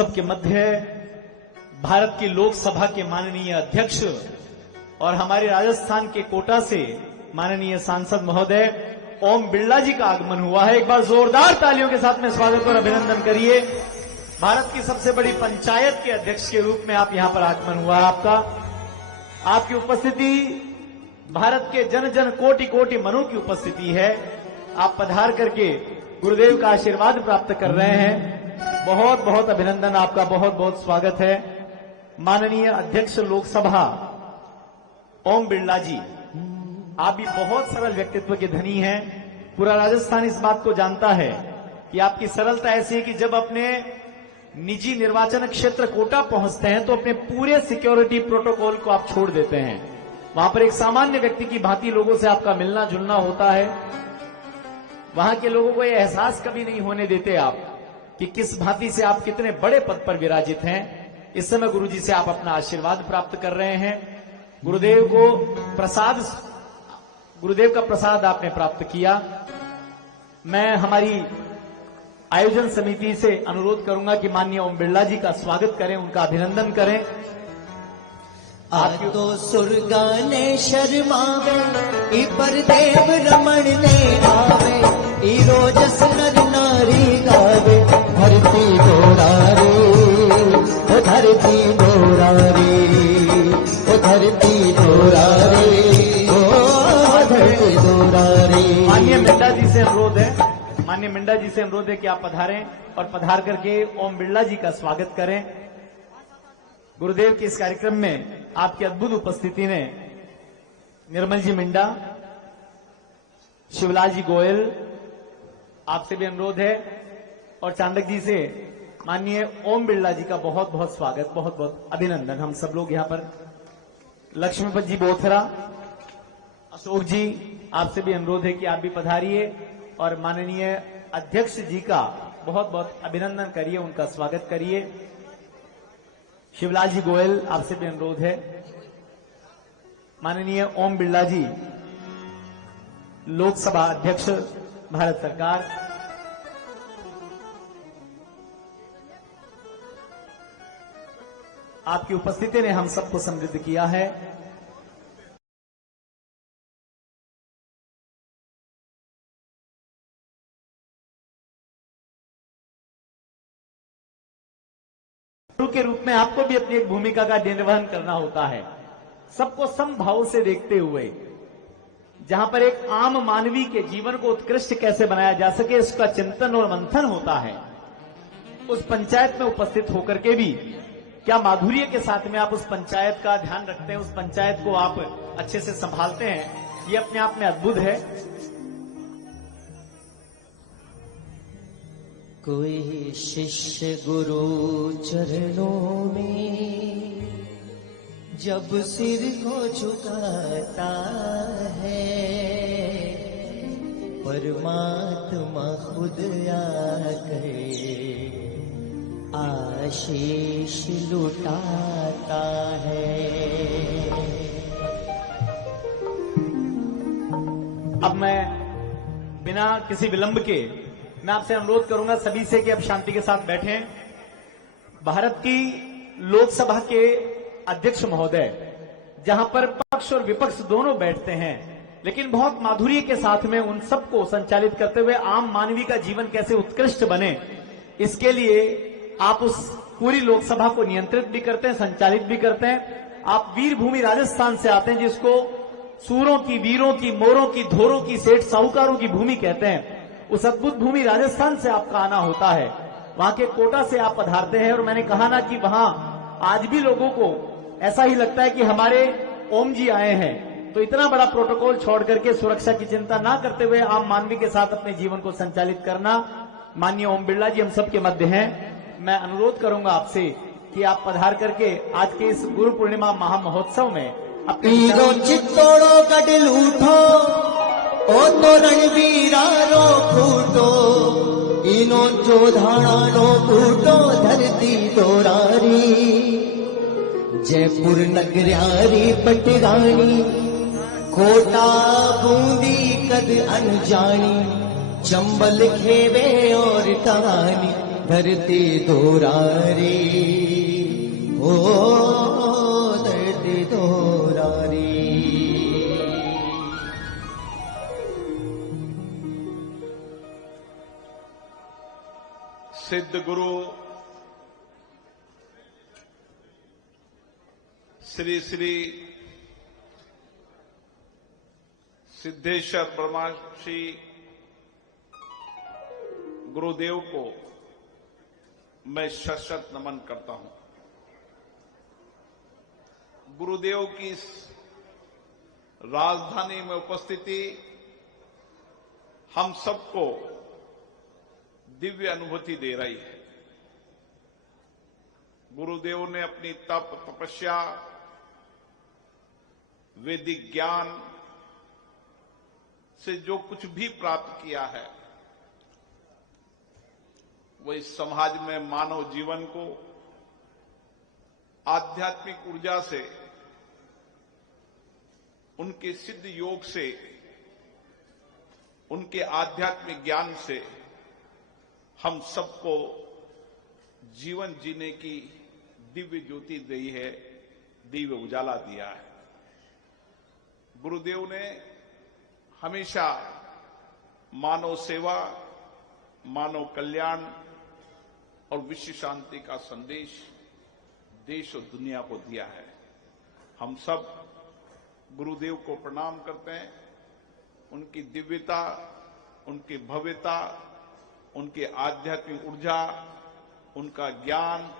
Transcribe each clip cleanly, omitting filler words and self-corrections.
सब के मध्य भारत की लोकसभा के माननीय अध्यक्ष और हमारे राजस्थान के कोटा से माननीय सांसद महोदय ओम बिरला जी का आगमन हुआ है। एक बार जोरदार तालियों के साथ में स्वागत और अभिनंदन करिए। भारत की सबसे बड़ी पंचायत के अध्यक्ष के रूप में आप यहां पर आगमन हुआ है आपका। आपकी उपस्थिति भारत के जन जन कोटि कोटि मनों की उपस्थिति है। आप पधार करके गुरुदेव का आशीर्वाद प्राप्त कर रहे हैं। बहुत बहुत अभिनंदन, आपका बहुत बहुत स्वागत है। माननीय अध्यक्ष लोकसभा ओम बिरला जी, आप भी बहुत सरल व्यक्तित्व के धनी हैं। पूरा राजस्थान इस बात को जानता है कि आपकी सरलता ऐसी है कि जब अपने निजी निर्वाचन क्षेत्र कोटा पहुंचते हैं तो अपने पूरे सिक्योरिटी प्रोटोकॉल को आप छोड़ देते हैं। वहां पर एक सामान्य व्यक्ति की भांति लोगों से आपका मिलना जुलना होता है। वहां के लोगों को यह एहसास कभी नहीं होने देते आप कि किस भांति से आप कितने बड़े पद पर विराजित हैं। इस समय गुरुजी से आप अपना आशीर्वाद प्राप्त कर रहे हैं। गुरुदेव का प्रसाद आपने प्राप्त किया। मैं हमारी आयोजन समिति से अनुरोध करूंगा कि माननीय ओम बिरला जी का स्वागत करें, उनका अभिनंदन करें। आप तो सुरगा ने शर्मावे, इपर देव रमण ने आवे, रोजस नर नारी गावे, धरती दोरारे, ओ धरती दोरारे, ओ धरती दोरारे, ओ धरती दोरारे। माननीय मिंडा जी से अनुरोध है, माननीय मिंडा जी से अनुरोध है कि आप पधारें और पधार करके ओम बिरला जी का स्वागत करें। गुरुदेव के इस कार्यक्रम में आपकी अद्भुत उपस्थिति ने निर्मल जी मिंडा, शिवलाल जी गोयल, आपसे भी अनुरोध है, और चांडक जी से माननीय ओम बिरला जी का बहुत बहुत स्वागत, बहुत बहुत अभिनंदन। हम सब लोग यहां पर, लक्ष्मीपत जी बोथरा, अशोक जी, आपसे भी अनुरोध है कि आप भी पधारिए और माननीय अध्यक्ष जी का बहुत बहुत अभिनंदन करिए, उनका स्वागत करिए। शिवलाल जी गोयल, आपसे भी अनुरोध है। माननीय ओम बिरला जी, लोकसभा अध्यक्ष भारत सरकार, आपकी उपस्थिति ने हम सबको समृद्ध किया है। के रूप में आपको भी अपनी एक भूमिका का निर्वहन करना होता है, सबको समभाव से देखते हुए। जहां पर एक आम मानवी के जीवन को उत्कृष्ट कैसे बनाया जा सके, इसका चिंतन और मंथन होता है। उस पंचायत में उपस्थित होकर के भी क्या माधुर्य के साथ में आप उस पंचायत का ध्यान रखते हैं, उस पंचायत को आप अच्छे से संभालते हैं, ये अपने आप में अद्भुत है। कोई शिष्य गुरु चरणों में जब सिर को झुकाता है, परमात्मा खुद आकर आशीष लुटाता है। अब मैं बिना किसी विलंब के मैं आपसे अनुरोध करूंगा सभी से कि अब शांति के साथ बैठें। भारत की लोकसभा के अध्यक्ष महोदय, जहां पर पक्ष और विपक्ष दोनों बैठते हैं, लेकिन बहुत माधुर्य के साथ में उन सबको संचालित करते हुए आम मानवी का जीवन कैसे उत्कृष्ट बने, इसके लिए आप उस पूरी लोकसभा को नियंत्रित भी करते हैं, संचालित भी करते हैं। आप वीर भूमि राजस्थान से आते हैं, जिसको सूरों की, वीरों की, मोरों की, धोरों की, सेठ साहूकारों की भूमि कहते हैं। उस अद्भुत भूमि राजस्थान से आपका आना होता है, वहां के कोटा से आप पधारते हैं। और मैंने कहा ना कि वहां आज भी लोगों को ऐसा ही लगता है कि हमारे ओम जी आए हैं। तो इतना बड़ा प्रोटोकॉल छोड़ करके सुरक्षा की चिंता ना करते हुए आम मानवी के साथ अपने जीवन को संचालित करना, माननीय ओम बिरला जी हम सबके मध्य हैं। मैं अनुरोध करूंगा आपसे कि आप पधार करके आज के इस गुरु पूर्णिमा महामहोत्सव में अपने चित्तोड़ो गडल उठो, ओ तो रणवीरारो फूटो, इनो जोधाणानो फूटो, धरती दोरारी, जयपुर नगरारी पटरानी, कोटा बूंदी कद अनजानी, चंबल खेवे और कहानी, धरती दोरारी ओ धरती दोरारी। सिद्ध गुरु श्री श्री सिद्धेश्वर ब्रह्मर्षि गुरुदेव को मैं शत नमन करता हूं। गुरुदेव की इस राजधानी में उपस्थिति हम सबको दिव्य अनुभूति दे रही है। गुरुदेव ने अपनी तप तपस्या वैदिक ज्ञान से जो कुछ भी प्राप्त किया है वो इस समाज में मानव जीवन को आध्यात्मिक ऊर्जा से, उनके सिद्ध योग से, उनके आध्यात्मिक ज्ञान से हम सबको जीवन जीने की दिव्य ज्योति दी है, दिव्य उजाला दिया है। गुरुदेव ने हमेशा मानव सेवा, मानव कल्याण और विश्व शांति का संदेश देश और दुनिया को दिया है। हम सब गुरुदेव को प्रणाम करते हैं। उनकी दिव्यता, उनकी भव्यता, उनकी आध्यात्मिक ऊर्जा, उनका ज्ञान,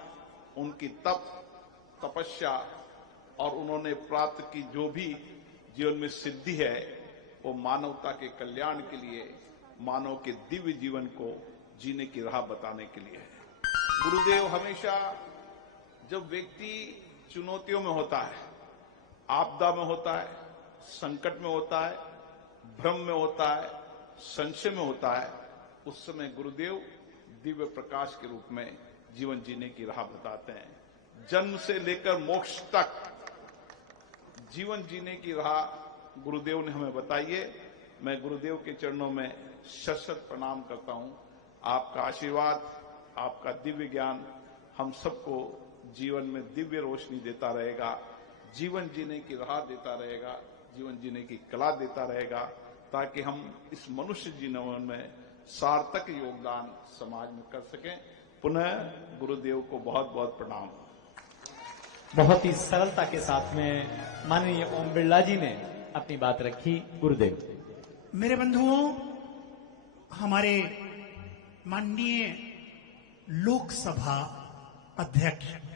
उनकी तपस्या और उन्होंने प्राप्त की जो भी जीवन में सिद्धि है वो मानवता के कल्याण के लिए, मानव के दिव्य जीवन को जीने की राह बताने के लिए है। गुरुदेव हमेशा जब व्यक्ति चुनौतियों में होता है, आपदा में होता है, संकट में होता है, भ्रम में होता है, संशय में होता है, उस समय गुरुदेव दिव्य प्रकाश के रूप में जीवन जीने की राह बताते हैं। जन्म से लेकर मोक्ष तक जीवन जीने की राह गुरुदेव ने हमें बताई है। मैं गुरुदेव के चरणों में शत प्रणाम करता हूं। आपका आशीर्वाद, आपका दिव्य ज्ञान हम सबको जीवन में दिव्य रोशनी देता रहेगा, जीवन जीने की राह देता रहेगा, जीवन जीने की कला देता रहेगा, ताकि हम इस मनुष्य जीवन में सार्थक योगदान समाज में कर सकें। पुनः गुरुदेव को बहुत बहुत प्रणाम। बहुत ही सरलता के साथ में माननीय ओम बिरला जी ने अपनी बात रखी। गुरुदेव। मेरे बंधुओं, हमारे माननीय लोकसभा अध्यक्ष